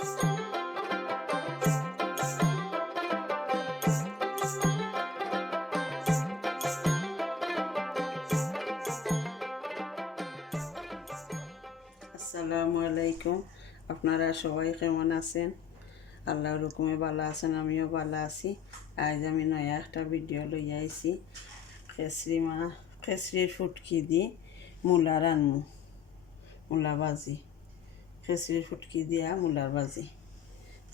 আসসালামু আলাইকুম। আপনারা সবাই কেমন আছেন? আল্লাহ রকমে ভালো আছেন, আমিও ভালো আছি। আজ আমি নয়া একটা ভিডিও লই আইছি। খেসরি মা খেসরির ফুটকি দি মূলা রান্নু মূলা ভাজি খেসরির ফুটকি দিয়া মূলার ভাজি।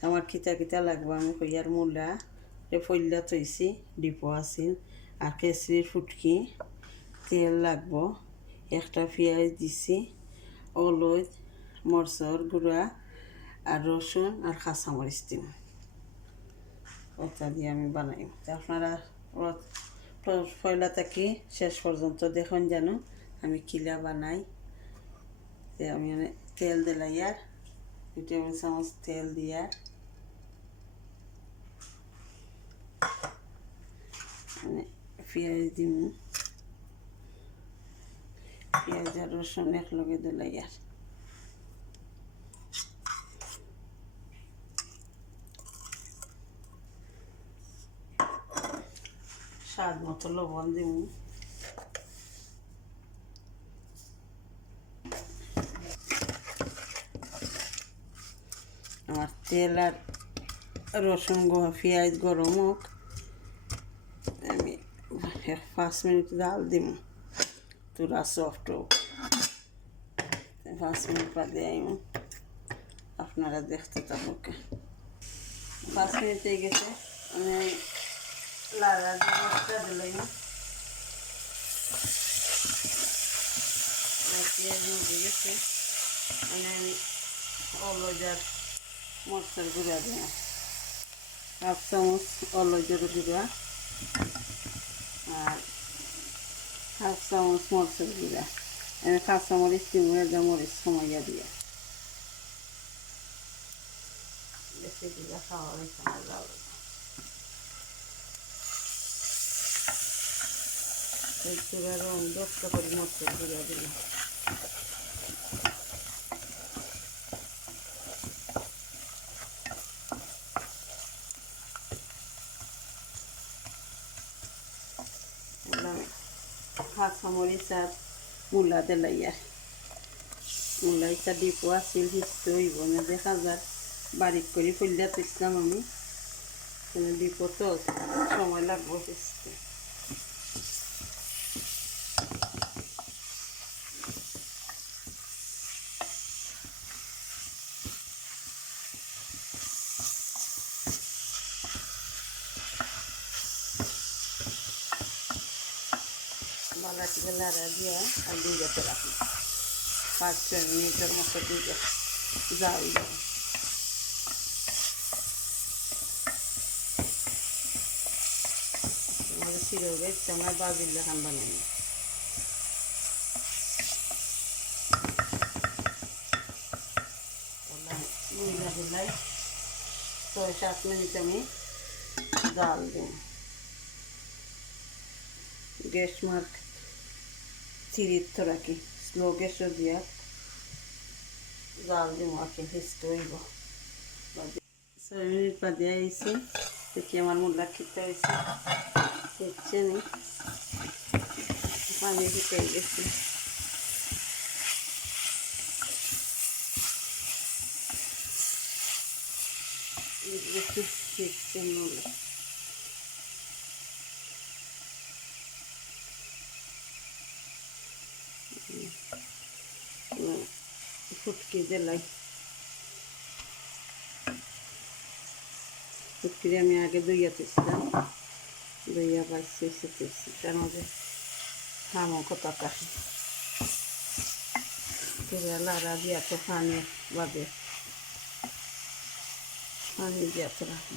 আমার খিতা খিতা লাগবে, আমি কইয়ার মূলা ফইলা থইছি, ডিপো আছিল আর খেসরির ফুটকি, তেল লাগবো, একটা পেঁয়াজ দিছি, হলুদ, মরচর গুঁড়া, আর রসুন আর কাঁচামরিচ দিম। ওটা দিয়ে আমি বানাই। আপনারা পয়লা থাকি, শেষ পর্যন্ত দেখুন জানো আমি কিলা বানাই। আমি তেল দিলাইয়ার দুই টেবিল চামচ তেল দিয়ার পেঁয়াজ দিম পেঁয়াজ আর রসুন একলগে দিলাইয়ার স্বাদ মতো লবণ দিব আমার তেল আর রসুন পেঁয়াজ গরম হোক। আমি পাঁচ মিনিট জাল দিম। তুরা সফট হোক। পাঁচ মিনিট বাদে আইম। আপনারা দেখতে থাকুক। পাঁচ মিনিট হয়ে গেছে। আমি লাড়া দিয়ে মশলা দিলাম পেঁয়াজ মজে গেছে। মানে আমি অলজার মশলার গুঁড়া দিলাম হাফ চামচ অলজের গুঁড়া আর হাফ চামচ মরিচের গুঁড়া। আমি কাঁচা মরিচ তিন যা মরিচ সময়য়া দিয়া। বেশি দিলে খাওয়া হয়েছে এই রং দশটা করে মরিচের গুঁড়া দিলাম। কাঁচামরিচ আর মূলা দিলাইয়া মূলা ইটা ডিপো আছিল হিসতে হইব না দেখা যাক বারিক করে ফলিয়া তুলছিলাম আমি দিব তো সময় লাগবো হিসতে বালা থেকে লাড়া দিয়ে আর দুই যাতে রাখি পাঁচ ছয় মিনিটের মতো দুই জাল দেবো আমাদের শিরো গেছে আমার বাজির লেখান বানাই মহিলা দিলাই ছয় সাত মিনিট আমি জাল দিই গ্যাস মার্ক স্লো গ্যাসও দিয়া জাল দিব আঁকি হিস্ট হইব ছয় মিনিট বাদে আইসি দেখি আমার মূলা খেতে হয়েছে দেখছে নি পানি খেতে গেছে দেখছে মূলা ফুটকি লাই। ফুটকি আমি আগে দইয়া তুলছিলাম দইয়া পাইছি, এসে তুলছি তার মধ্যে হামো কত তুলে দিয়া তো পানি বাদে। পানি দিয়া তো রাখি।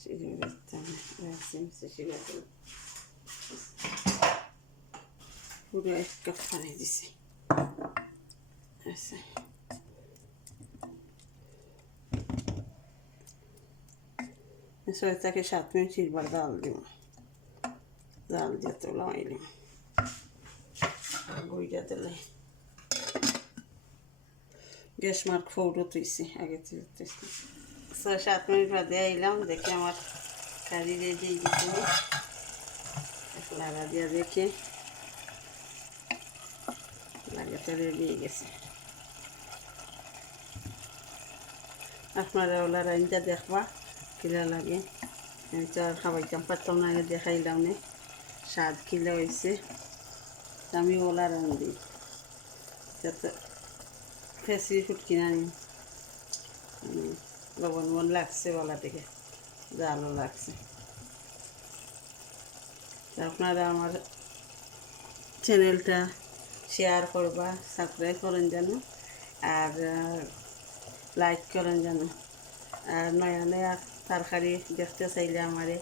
সিঁড়ি বেরতাম রাখছি সিঁড়ি পুরো এক কাপ পানি দিছি আচ্ছা ছয় থেকে সাত মিনিট চিরবার জাল দিব জাল দিয়ে তো ছয় সাত মিনিট বাদে আইলাম, দেখে আমার কারি রেডি দিতে লাগা দিয়া দেখে লাগাতে রেডি হয়ে গেছে। আপনারা ওলা রাইনটা দেখবা, কিলা লাগে। আমি তো আর খাবাইতাম পারতাম না, আগে দেখাইলাম নে। স্বাদ কিলা হয়েছে আমি ওলা রান্ধি যাতে ফেসি ফুট কিনা নি লবণ মন লাগছে বলা থেকে, জালও লাগছে। আপনারা আমার চ্যানেলটা শেয়ার করবা সাবস্ক্রাইব করেন যেন, আর লাইক করেন যেন। আর নয়া নয়া তরকারি দেখতে চাইলে আমারে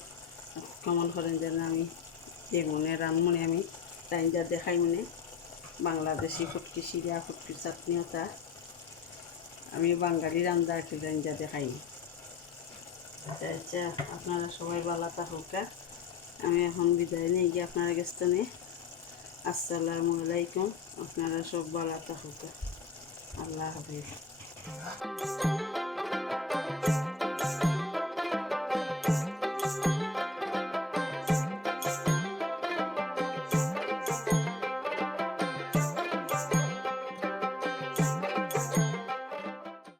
কমন করেন যেন আমি যে মনে রানমনে আমি রাইন্দা দেখাই মনে। বাংলাদেশি ফুটকি সিরিয়া ফুটকির চাটনিও তা। আমি বাঙালি রান্না একটু যাতে দেখাইনি আচ্ছা আচ্ছা আপনারা সবাই ভালো থাকুকা আমি এখন বিদায় নিয়ে গিয়ে আপনার কাছে নিয়ে আসসালামু আলাইকুম, আপনারা সব ভালো থাকুকা আল্লাহ হাফিজ।